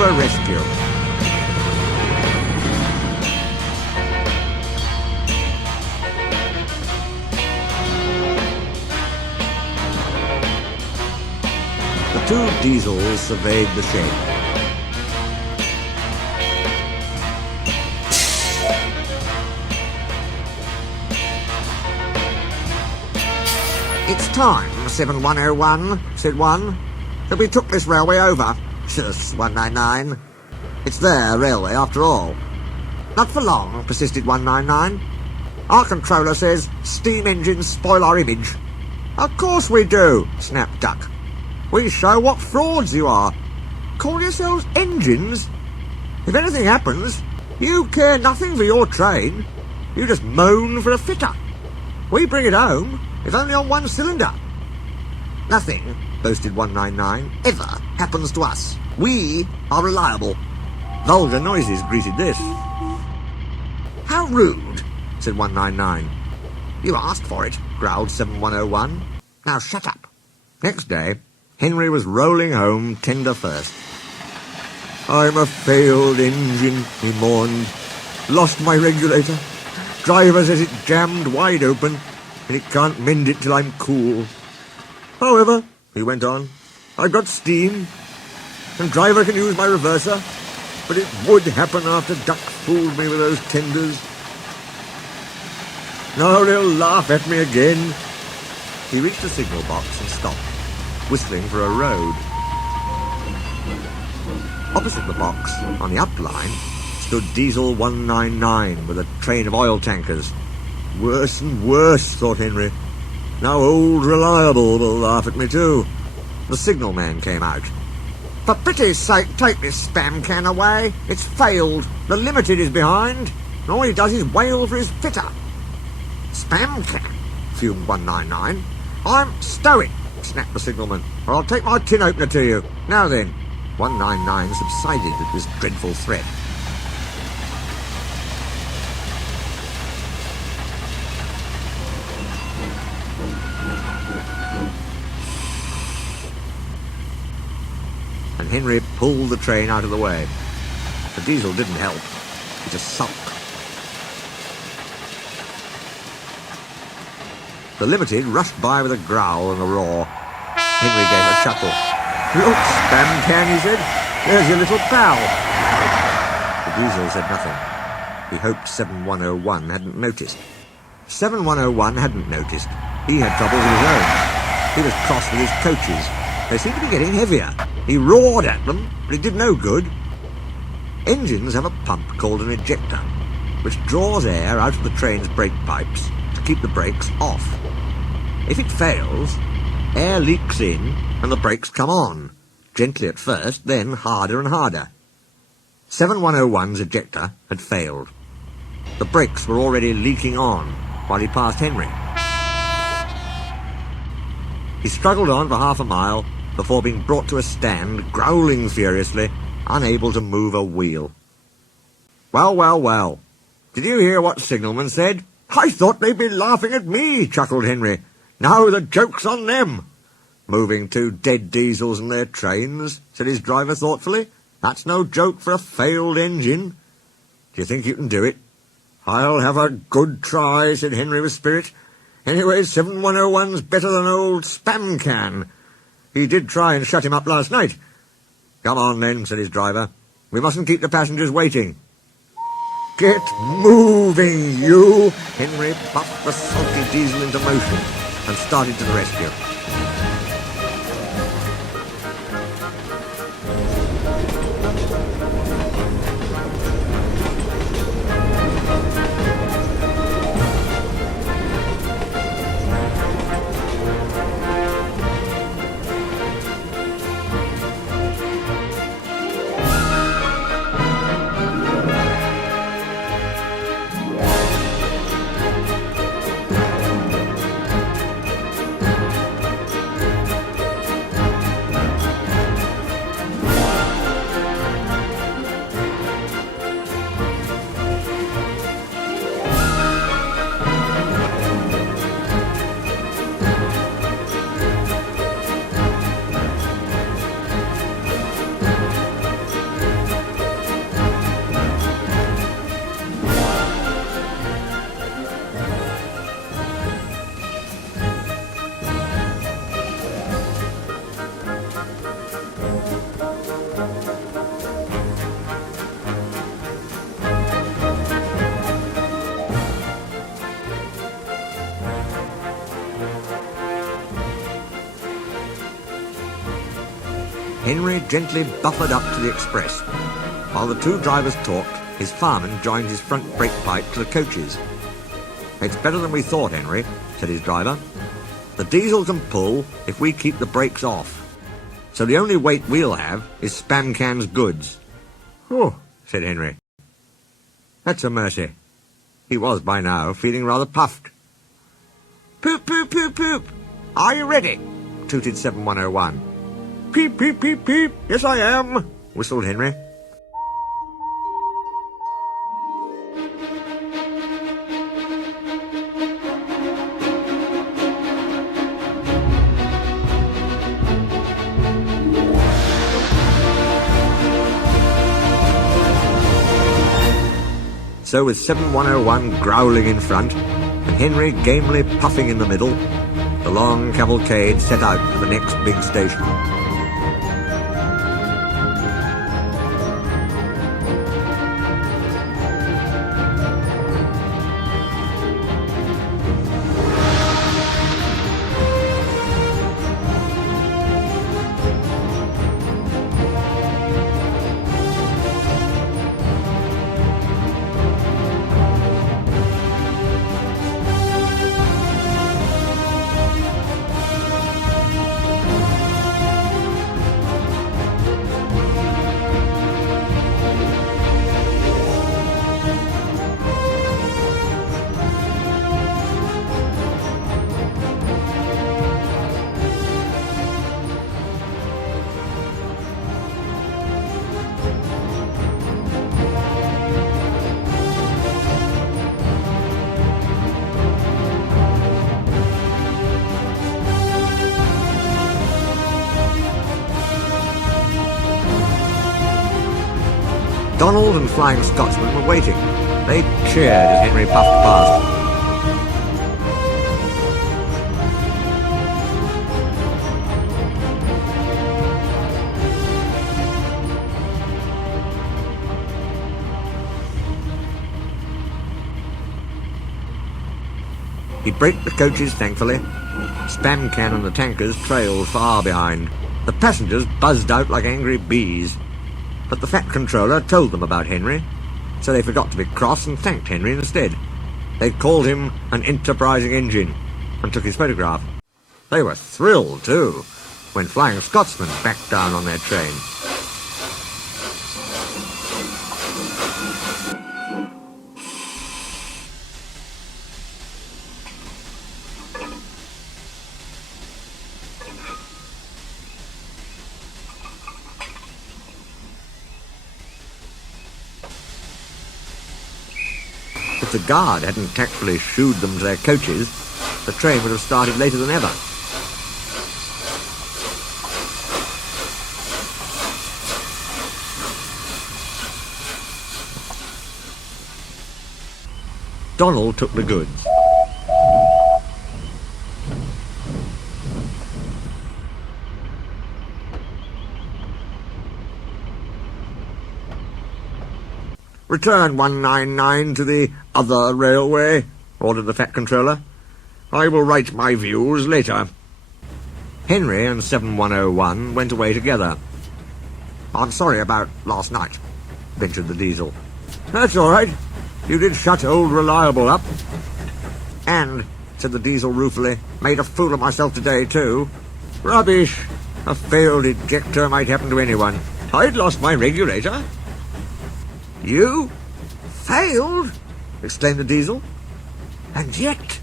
super rescue. The two diesels surveyed the shed. "It's time, 7101, said one, that we took this railway over." "Shush, 199. It's their railway after all." "Not for long," persisted 199. "Our controller says steam engines spoil our image." "Of course we do," snapped Duck. "We show what frauds you are. Call yourselves engines? If anything happens, you care nothing for your train. You just moan for a fitter. We bring it home, if only on one cylinder." "Nothing," boasted 199, "ever happens to us. We are reliable." Vulgar noises greeted this. "How rude," said 199. "You asked for it," growled 7101. "Now shut up." Next day, Henry was rolling home tender first. "I'm a failed engine," he mourned. "Lost my regulator. Driver says it jammed wide open, and it can't mend it till I'm cool. However," he went on, "I've got steam, and driver can use my reverser, but it would happen after Duck fooled me with those tenders. Now they'll laugh at me again." He reached the signal box and stopped, whistling for a road. Opposite the box, on the up line, stood Diesel 199 with a train of oil tankers. Worse and worse, thought Henry. Now old Reliable will laugh at me too. The signalman came out. "For pity's sake, take this spam can away. It's failed. The Limited is behind, and all he does is wail for his fitter." "Spam can?" fumed 199. "I'm stow it," snapped the signalman, "or I'll take my tin opener to you. Now then." 199 subsided at this dreadful threat. And Henry pulled the train out of the way. The diesel didn't help. It just sulked. The Limited rushed by with a growl and a roar. Henry gave a chuckle. "Look, spam can," he said. "There's your little pal." The diesel said nothing. He hoped 7101 hadn't noticed. 7101 hadn't noticed. He had troubles of his own. He was cross with his coaches. They seemed to be getting heavier. He roared at them, but it did no good. Engines have a pump called an ejector, which draws air out of the train's brake pipes to keep the brakes off. If it fails, air leaks in and the brakes come on, gently at first, then harder and harder. 7101's ejector had failed. The brakes were already leaking on while he passed Henry. He struggled on for half a mile before being brought to a stand, growling furiously, unable to move a wheel. "Well, well, well. Did you hear what signalman said?" "I thought they'd be laughing at me," chuckled Henry. "Now the joke's on them." "Moving two dead diesels and their trains," said his driver thoughtfully. "That's no joke for a failed engine. Do you think you can do it?" "I'll have a good try," said Henry with spirit. "Anyway, 7101's better than old spam can. He did try and shut him up last night." "Come on then," said his driver. "We mustn't keep the passengers waiting." "Get moving, you!" Henry puffed the sulky diesel into motion and started to the rescue. Henry gently buffered up to the express. While the two drivers talked, his fireman joined his front brake pipe to the coaches. "It's better than we thought, Henry," said his driver. "The diesel can pull if we keep the brakes off. So the only weight we'll have is Spamcan's goods." "Oh," said Henry. "That's a mercy." He was, by now, feeling rather puffed. "Poop, poop, poop, poop. Are you ready?" tooted 7101. "Peep, peep, peep, peep. Yes, I am," whistled Henry. So with 7101 growling in front, and Henry gamely puffing in the middle, the long cavalcade set out for the next big station. Donald and Flying Scotsman were waiting. They cheered as Henry puffed past. He braked the coaches, thankfully. Spamcan and the tankers trailed far behind. The passengers buzzed out like angry bees. But the Fat Controller told them about Henry, so they forgot to be cross and thanked Henry instead. They called him an enterprising engine and took his photograph. They were thrilled, too, when Flying Scotsman backed down on their train. If the guard hadn't tactfully shooed them to their coaches, the train would have started later than ever. Donald took the goods. "Return 199 to the other railway," ordered the Fat Controller. "I will write my views later." Henry and 7101 went away together. "I'm sorry about last night," ventured the Diesel. "That's all right. You did shut old Reliable up." "And," said the Diesel ruefully, "made a fool of myself today, too." "Rubbish. A failed ejector might happen to anyone. I'd lost my regulator." "You? Failed?" exclaimed the Diesel. "And yet—"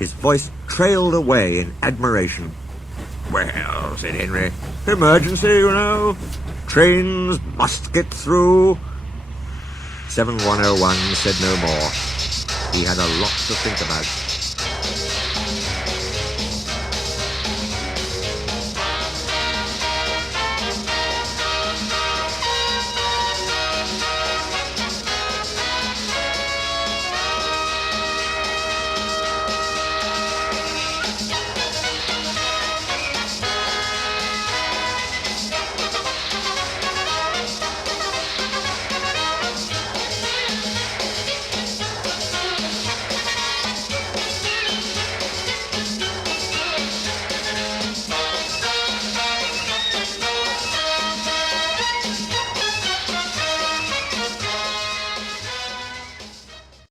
His voice trailed away in admiration. "Well," said Henry, "emergency, you know. Trains must get through." 7101 said no more. He had a lot to think about.